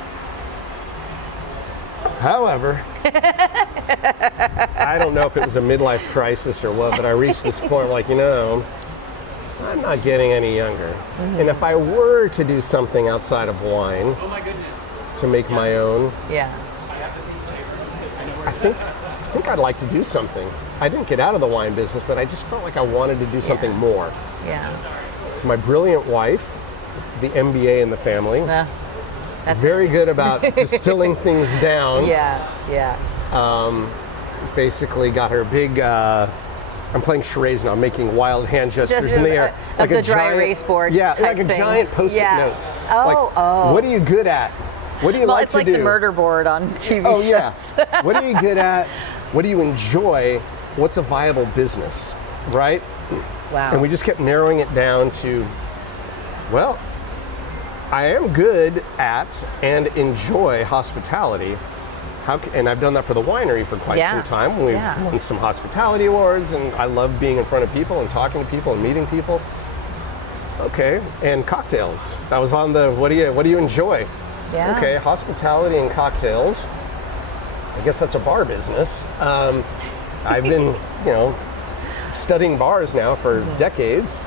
However, I don't know if it was a midlife crisis or what, but I reached this point, like, you know, I'm not getting any younger. And if I were to do something outside of wine, to make my own, I think I'd like to do something. I didn't get out of the wine business, but I just felt like I wanted to do something more. So my brilliant wife, the MBA in the family, that's very good about distilling things down. Basically got her big, I'm playing charades now, making wild hand gestures in the air. Like the dry erase board type like a thing. giant Post-it notes. Oh, What are you good at? What do you like to do? It's like the murder board on TV shows. What are you good at? What do you enjoy? What's a viable business, right? Wow. And we just kept narrowing it down to, well, I am good at and enjoy hospitality. And I've done that for the winery for quite some time. We've won some hospitality awards, and I love being in front of people and talking to people and meeting people. Okay, and cocktails. That was on the what do you enjoy? Okay, hospitality and cocktails. I guess that's a bar business. I've been, studying bars now for decades.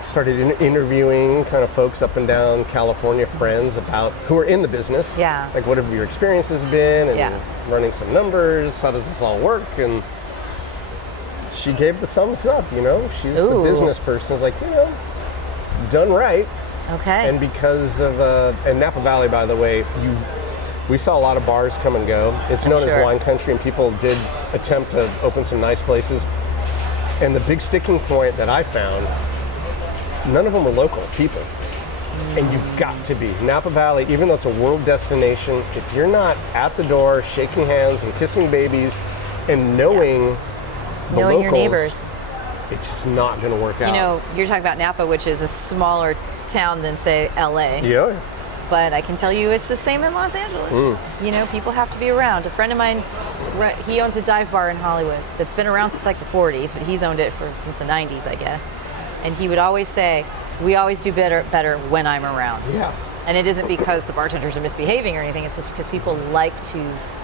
Started interviewing kind of folks up and down California, friends about who are in the business. Like, what have your experiences been? And running some numbers. How does this all work? And she gave the thumbs up. She's the business person. It's like, done right. Okay. And because of and Napa Valley, by the way, we saw a lot of bars come and go. It's known as wine country, and people did attempt to open some nice places. And the big sticking point that I found, none of them were local people. And you've got to be. Napa Valley, even though it's a world destination, if you're not at the door shaking hands and kissing babies and knowing the locals, your neighbors, it's just not going to work out. You're talking about Napa, which is a smaller town than, say, LA. Yeah. But I can tell you it's the same in Los Angeles. People have to be around. A friend of mine, he owns a dive bar in Hollywood that's been around since like the 40s, but he's owned it since the 90s, I guess. And he would always say, we always do better when I'm around. Yeah. And it isn't because the bartenders are misbehaving or anything. It's just because people like to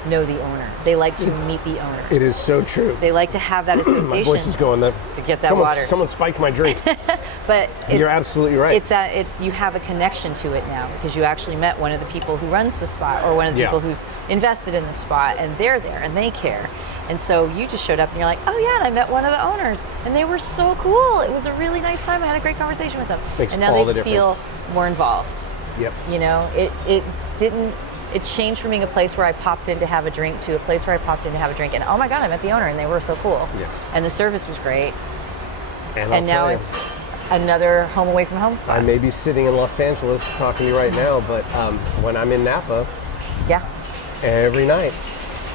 know the owner. They like to meet the owners. It is so true. They like to have that association. My voice is going there. To get that water. Someone spiked my drink. But you're absolutely right. You have a connection to it now because you actually met one of the people who runs the spot or one of the people who's invested in the spot, and they're there and they care. And so you just showed up and you're like, oh yeah, and I met one of the owners and they were so cool. It was a really nice time. I had a great conversation with them. Makes and now all they the feel more involved. Yep. It it changed from being a place where I popped in to have a drink to a place where I popped in to have a drink, and oh my God, I met the owner, and they were so cool. Yeah. And the service was great. And now it's another home away from home spot. I may be sitting in Los Angeles talking to you right now, but when I'm in Napa, yeah, every night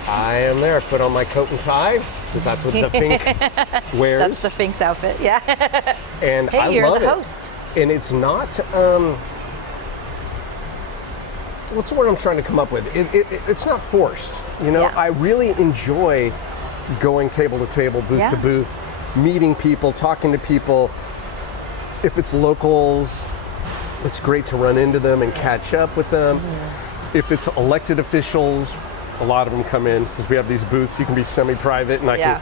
I am there. I put on my coat and tie because that's what the Fink wears. That's the Fink's outfit. Yeah. And hey, I you're love the it. host. And it's not. What's the word I'm trying to come up with? It's not forced. You know, Yeah. I really enjoy going table to table, booth Yeah. to booth, meeting people, talking to people. If it's locals, it's great to run into them and catch up with them. If it's elected officials, a lot of them come in because we have these booths. You can be semi-private, and I Yeah. can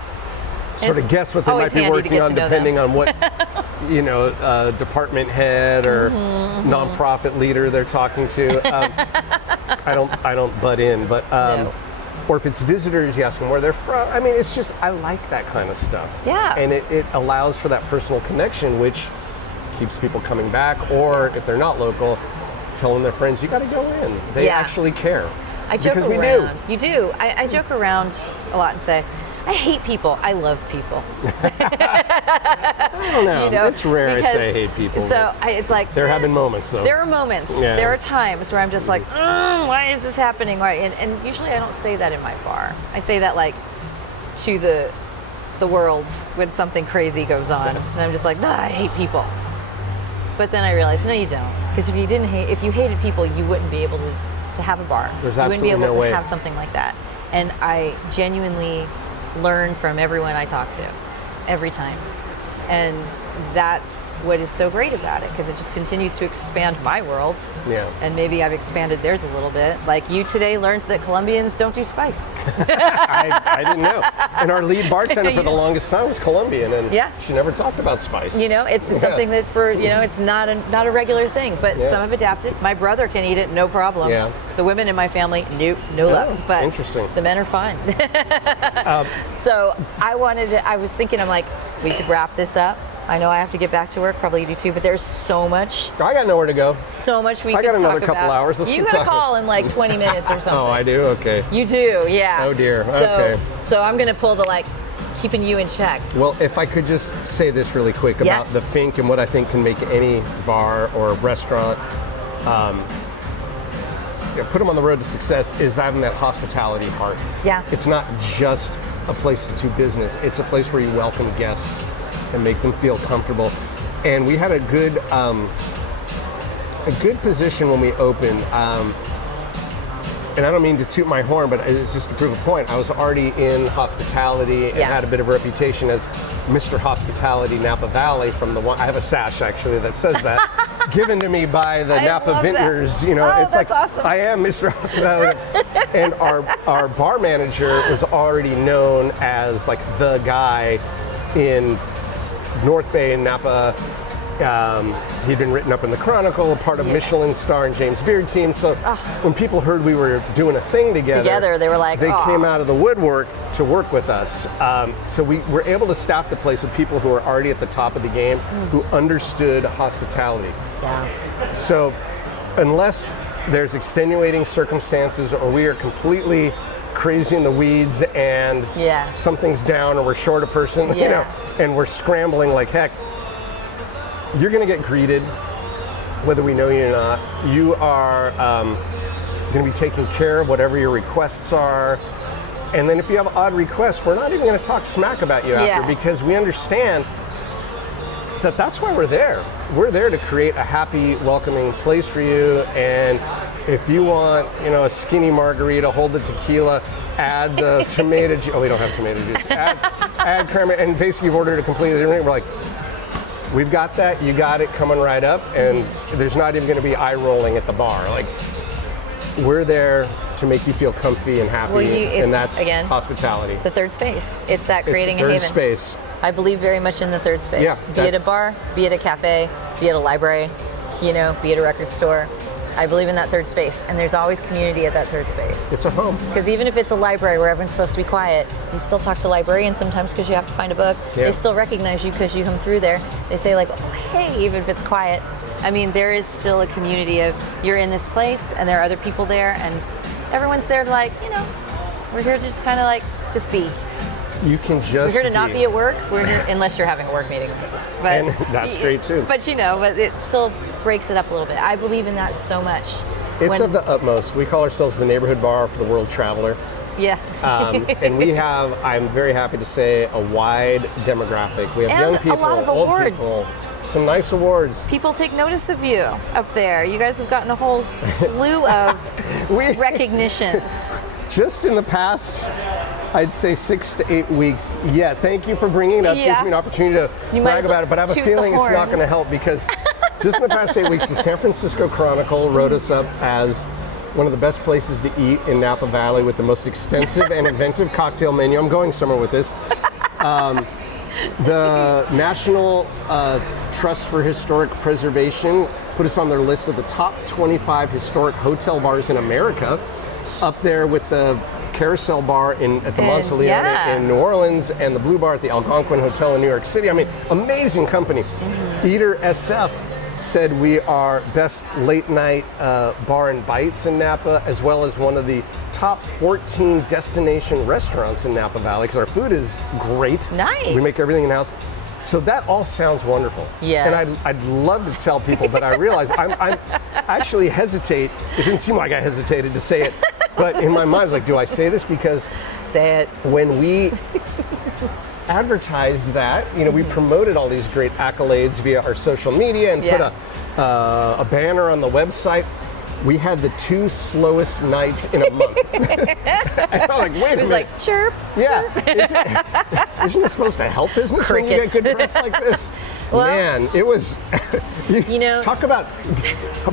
sort of It's guess what they always might be handy to working get on, to know depending them. on what department head or nonprofit leader they're talking to. I don't butt in, but No. or if it's visitors, you ask them where they're from. I mean, it's just I like that kind of stuff. Yeah. And it allows for that personal connection, which keeps people coming back. Or if they're not local, telling their friends, you got to go in. They Yeah. actually care. I joke because around. we do. You do. I joke around a lot and say, I hate people. I love people. I don't know. You know, It's rare because- I say I hate people. So it's like they're having moments though. there are moments. Yeah. There are times where I'm just like, why is this happening? Why? And usually I don't say that in my bar. I say that like to the world when something crazy goes on, and I'm just like, I hate people. But then I realized, no, you don't. Because if you hated people, you wouldn't be able to have a bar. There's you wouldn't be absolutely able no to way. have something like that. And I genuinely learn from everyone I talk to, every time. And that's what is so great about it, because it just continues to expand my world. Yeah. And maybe I've expanded theirs a little bit. Like you today learned that Colombians don't do spice. I didn't know. And our lead bartender for the longest time was Colombian, and Yeah. she never talked about spice. You know, it's just Yeah. something that it's not a regular thing, but Yeah. some have adapted. My brother can eat it, no problem. Yeah. The women in my family, nope, no luck. But interesting. the men are fine. So I was thinking, I'm like, we could wrap this up. I know I have to get back to work, probably you do too, but there's so much I got nowhere to go. we I could got another talk couple about. hours. Let's You keep got a talking. call in like 20 minutes or something. Oh, I do? Okay. You do, yeah. Oh, dear. So, Okay. So I'm gonna pull the keeping you in check. Well, if I could just say this really quick about Yes. the Fink and what I think can make any bar or restaurant put them on the road to success is having that hospitality heart. Yeah. It's not just a place to do business. It's a place where you welcome guests and make them feel comfortable. And we had a good position when we opened. And I don't mean to toot my horn, but it's just to prove a point. I was already in hospitality and Yeah. had a bit of a reputation as Mr. Hospitality Napa Valley from the one. I have a sash actually that says that, given to me by the I Napa love that. Vintners. You know, Oh, it's that's like awesome. I am Mr. Hospitality, and our bar manager was already known as like the guy in North Bay and Napa. He'd been written up in the Chronicle, part of Michelin star and James Beard team. So when people heard we were doing a thing together, they were like, they "Aw." came out of the woodwork to work with us. So we were able to staff the place with people who were already at the top of the game, who understood hospitality. Yeah. So unless there's extenuating circumstances or we are completely crazy in the weeds and Yeah. something's down or we're short a person, Yeah. and we're scrambling like heck, you're going to get greeted whether we know you or not. You are going to be taking care of whatever your requests are. And then if you have odd requests, we're not even going to talk smack about you Yeah. after, because we understand that that's why we're there. We're there to create a happy, welcoming place for you. And if you want, a skinny margarita, hold the tequila, add the tomato juice. Oh, we don't have tomato juice. Add cranberry, and basically you've ordered a completely different. We're like, we've got that. You got it coming right up, and there's not even going to be eye rolling at the bar. Like, we're there to make you feel comfy and happy, Well, and it's, that's again, hospitality. The third space. It's that creating it's the a third haven. space. I believe very much in the third space. Yeah, be it a that's- bar, be it a cafe, be it a library, be it a record store. I believe in that third space, and there's always community at that third space. It's a home. Because even if it's a library where everyone's supposed to be quiet, you still talk to librarians sometimes because you have to find a book. Yeah. They still recognize you because you come through there. They say like, oh, hey, even if it's quiet. I mean, there is still a community of, you're in this place and there are other people there, and everyone's there to like, you know, we're here to just kind of like, just be. You can just We're here to not be at work, we're here, unless you're having a work meeting. But And that's great too. But you know, but it still breaks it up a little bit. I believe in that so much. It's of the utmost. We call ourselves the neighborhood bar for the world traveler. Yeah. And we have, I'm very happy to say, a wide demographic. We have And young people, a lot of old awards. people, some nice awards. People take notice of you up there. You guys have gotten a whole slew of recognitions. Just in the past, I'd say 6 to 8 weeks. Yeah, thank you for bringing it up. Yeah. Gives me an opportunity to You might brag as about well it, but I have a toot the feeling it's not horn. going to help because just in the past 8 weeks, the San Francisco Chronicle wrote us up as one of the best places to eat in Napa Valley with the most extensive and inventive cocktail menu. I'm going somewhere with this. The National Trust for Historic Preservation put us on their list of the top 25 historic hotel bars in America, up there with the Carousel Bar at the Monteleone yeah. in New Orleans and the Blue Bar at the Algonquin Hotel in New York City. I mean, amazing company. Eater SF said we are best late night bar and bites in Napa, as well as one of the top 14 destination restaurants in Napa Valley, because our food is great. Nice. We make everything in-house. So that all sounds wonderful. Yes. And I'd love to tell people, but I realize I actually hesitate. It didn't seem like I hesitated to say it, but in my mind I was like, do I say this? Because Say it. when we advertised that, you know, we promoted all these great accolades via our social media and put a banner on the website. We had the 2 slowest nights in a month. And I'm like, wait a It was minute. like, chirp. Yeah. Isn't this supposed to help business when you get good press like this? Well, Man, it was, you know, talk about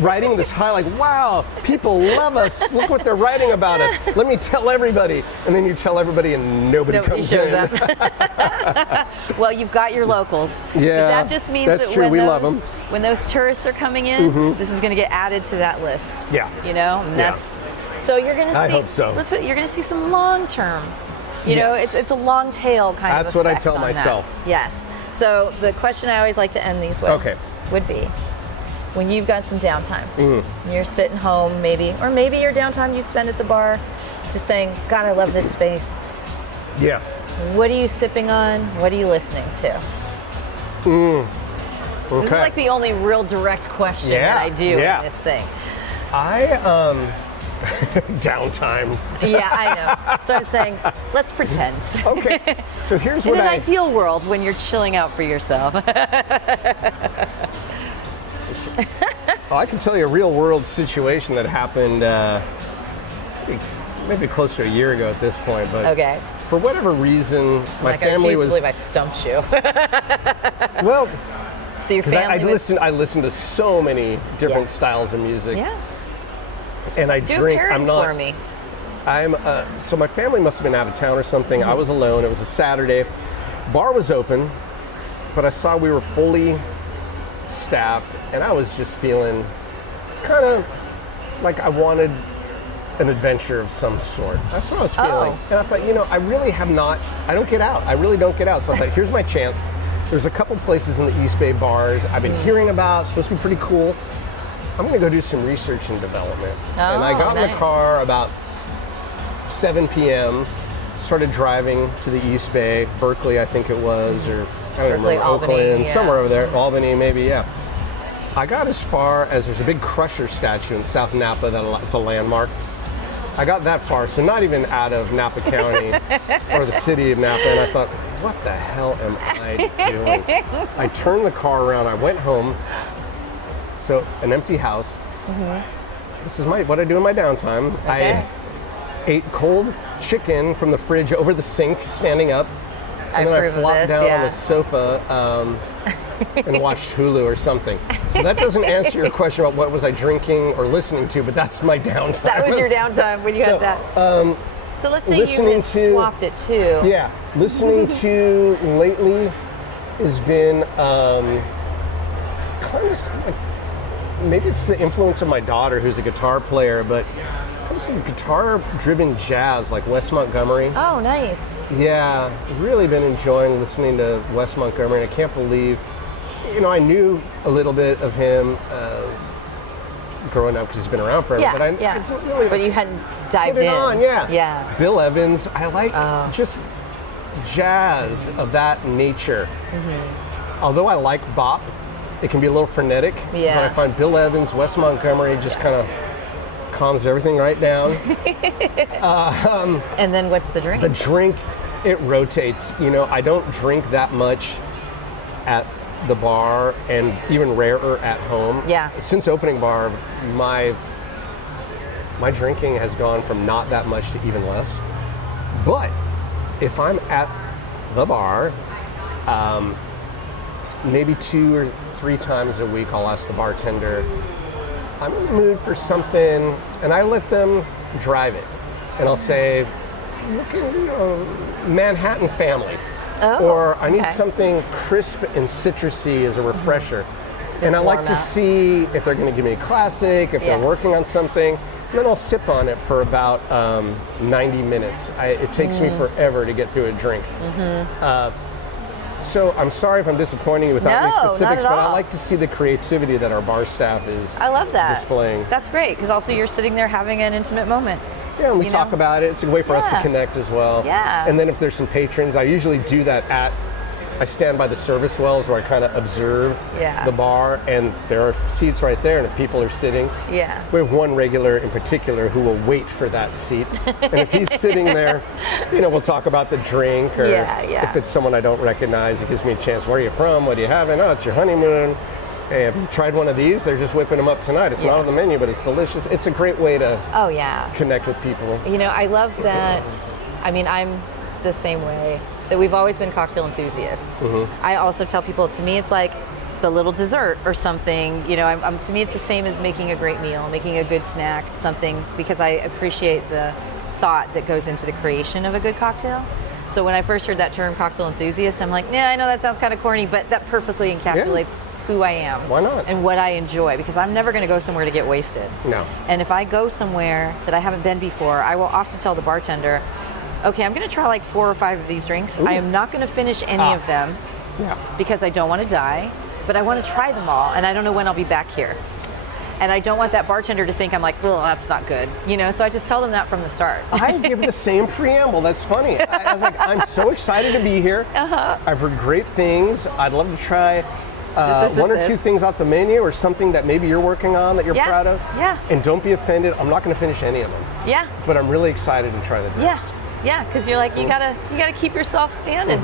writing this high, like, wow, people love us. Look what they're writing about us. Let me tell everybody. And then you tell everybody and nobody comes shows in. up. Well, you've got your locals. Yeah, But that just means that's that true. when We those, love 'em. when those tourists are coming in, this is going to get added to that list. Yeah. You know, and Yeah. that's so you're going to see. I hope so. You're going to see some long term. You know, it's a long tail kind of. That's what I effect tell on that. myself. Yes. So the question I always like to end these with would be, when you've got some downtime, you're sitting home maybe, or maybe your downtime you spend at the bar, just saying, God, I love this space. Yeah. What are you sipping on? What are you listening to? Okay. This is like the only real direct question that I do in this thing. Downtime. Yeah, I know. So I'm saying, let's pretend. Okay. So here's In what an I ideal world, when you're chilling out for yourself. I can tell you a real world situation that happened maybe close to a year ago at this point, but Okay. for whatever reason, my Like, family I refuse to was believe I stumped you. well. So your Because family was... I listen to so many different styles of music, Yeah. and I Do drink. a pairing I'm not. for me. So my family must have been out of town or something. I was alone. It was a Saturday. Bar was open, but I saw we were fully staffed, and I was just feeling kind of like I wanted an adventure of some sort. That's what I was feeling. Oh. And I thought, you know, I really have not. I don't get out. I really don't get out. So I thought, here's my chance. There's a couple places in the East Bay bars I've been hearing about. It's supposed to be pretty cool. I'm gonna go do some research and development. And I got in the nice. car about 7 p.m., started driving to the East Bay, Berkeley, I think it was, or I don't Berkeley, remember, Albany, Oakland, yeah. somewhere over there, Albany maybe, yeah. I got as far as there's a big Crusher statue in South Napa it's a landmark. I got that far, so not even out of Napa County or the city of Napa, and I thought, what the hell am I doing? I turned the car around, I went home, so an empty house. This is what I do in my downtime. Okay. I ate cold chicken from the fridge over the sink, standing up, and then I approve of flopped this, down on yeah. the sofa and watched Hulu or something. So that doesn't answer your question about what was I drinking or listening to, but that's my downtime. That was your downtime when you So, had that. So let's say you listening had to- swapped it too. Yeah, listening to lately has been kind of like, maybe it's the influence of my daughter who's a guitar player, but kind of some guitar-driven jazz like Wes Montgomery. Oh, nice. Yeah, really been enjoying listening to Wes Montgomery. I can't believe, you know, I knew a little bit of him growing up because he's been around forever. Yeah, But I don't really But you hadn't dived put it in. on. Yeah. Yeah. Bill Evans. I like just jazz of that nature. Although I like bop, it can be a little frenetic. Yeah. But I find Bill Evans, Wes Montgomery just kind of calms everything right down. And then what's the drink? The drink, it rotates. You know, I don't drink that much at the bar, and even rarer at home. Yeah. Since opening bar, my drinking has gone from not that much to even less. But if I'm at the bar, maybe 2 or 3 times a week, I'll ask the bartender, I'm in the mood for something, and I let them drive it. And I'll say, look at Manhattan Family. Oh, Or I need okay. something crisp and citrusy as a refresher. And I warm like to out. see if they're going to give me a classic, if Yeah. they're working on something. And then I'll sip on it for about 90 minutes. It takes me forever to get through a drink. So I'm sorry if I'm disappointing you without any No, not specifics, at but I all. like to see the creativity that our bar staff is I love that. displaying. That's great, because also you're sitting there having an intimate moment. Yeah, and we you talk know? about it. It's a way for us to Yeah. connect as well. Yeah. And then if there's some patrons, I usually do that I stand by the service wells where I kind of observe Yeah. the bar, and there are seats right there, and if people are sitting, Yeah. we have one regular in particular who will wait for that seat. And if he's sitting there, we'll talk about the drink, or Yeah, yeah. if it's someone I don't recognize, it gives me a chance. Where are you from? What are you having? Oh, it's your honeymoon. Hey, have you tried one of these? They're just whipping them up tonight. It's not Yeah. on the menu, but it's delicious. It's a great way to Oh, yeah. connect with people. I love that. I mean, I'm the same way, that we've always been cocktail enthusiasts. I also tell people, to me, it's like the little dessert or something. To me, it's the same as making a great meal, making a good snack, something, because I appreciate the thought that goes into the creation of a good cocktail. So when I first heard that term, cocktail enthusiast, I'm like, yeah, I know that sounds kind of corny, but that perfectly encapsulates who I am. Why not? And what I enjoy, because I'm never going to go somewhere to get wasted. No. And if I go somewhere that I haven't been before, I will often tell the bartender, okay, I'm going to try like 4 or 5 of these drinks. I am not going to finish any of them Yeah. because I don't want to die, but I want to try them all, and I don't know when I'll be back here. And I don't want that bartender to think I'm like, well, that's not good. So I just tell them that from the start. I give the same preamble. That's funny. I was like, I'm so excited to be here. I've heard great things. I'd love to try This, one or two things off the menu, or something that maybe you're working on that you're Yeah, proud of. yeah. And don't be offended. I'm not going to finish any of them, Yeah, but I'm really excited to try the yeah, drinks. yeah, because you're like, you gotta keep yourself standing,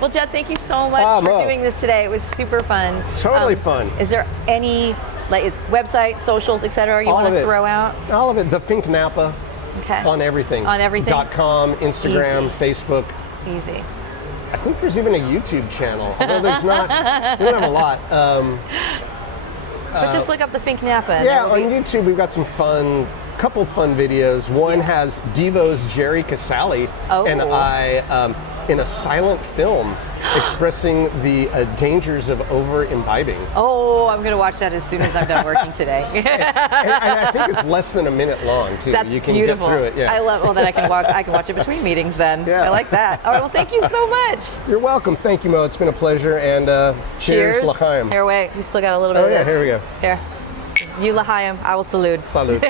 Well, Judd, thank you so much for Mo. doing this today. It was super fun. Totally fun. Is there any website, socials, etc. you All want of to it. throw out? All of it. The Fink Napa Okay. on everything. On everything. .com, Instagram, Facebook. Easy. I think there's even a YouTube channel, although there's not. We don't have a lot. But just look up the Fink Napa. and Yeah, there on will be- YouTube we've got some couple fun videos. One has Devo's Jerry Casale Oh. and I in a silent film expressing the dangers of over imbibing. Oh, I'm gonna watch that as soon as I'm done working today. And I think it's less than a minute long too. That's You can beautiful. get through it. Yeah. I love. Well, then I can watch it between meetings. Then Yeah. I like that. All right. Well, thank you so much. You're welcome. Thank you, Mo. It's been a pleasure. And cheers, L'chaim. Here, wait. We still got a little bit Oh of yeah, this. here we go. Here. You L'chaim. I will salute. Salud.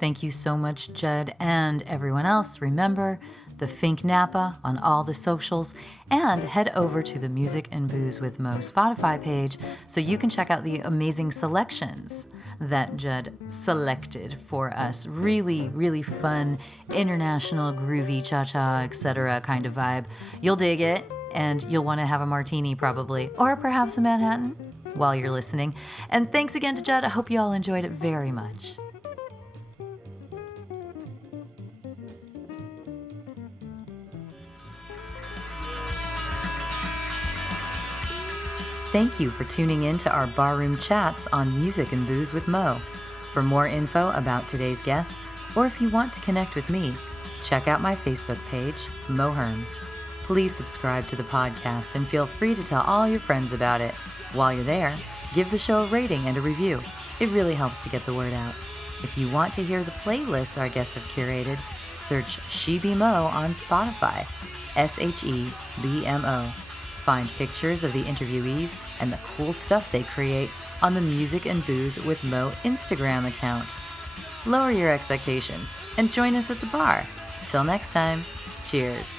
Thank you so much, Judd, and everyone else. Remember, the Fink Napa on all the socials, and head over to the Music and Booze with Mo Spotify page so you can check out the amazing selections that Judd selected for us. Really, really fun, international, groovy, cha-cha, etc. kind of vibe. You'll dig it, and you'll want to have a martini probably, or perhaps a Manhattan while you're listening. And thanks again to Judd. I hope you all enjoyed it very much. Thank you for tuning in to our barroom chats on Music and Booze with Mo. For more info about today's guest, or if you want to connect with me, check out my Facebook page, Mo Herms. Please subscribe to the podcast and feel free to tell all your friends about it. While you're there, Give the show a rating and a review. It really helps to get the word out. If you want to hear the playlists our guests have curated, search She Be Mo on Spotify. SHEBMO. Find pictures of the interviewees and the cool stuff they create on the Music and Booze with Mo Instagram account. Lower your expectations and join us at the bar. Till next time, cheers.